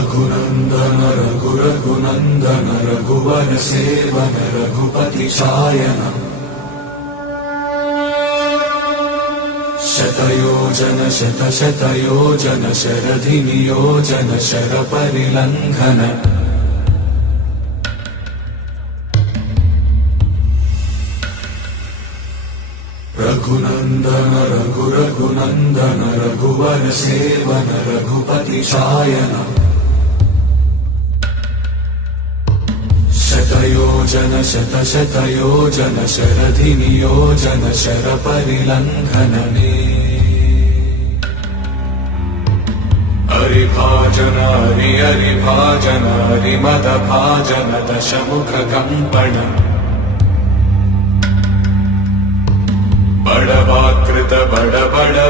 रघुनन्दन रघुरघुनन्दन रघुवर seven Raghupati चायन शतयोजन शतशतयोजन शरधि नियोजन शरपरिलङ्घन रघुनन्दन रघुरघुनन्दन रघुवर seven Raghupati चायन शतयोजन शतशतयोजन शरधि नियोजन शरपरिलङ्घनने हरिभाजन हरिभाजन हरिमदभाजन दशमुख कंपन बड़वाकृत बड़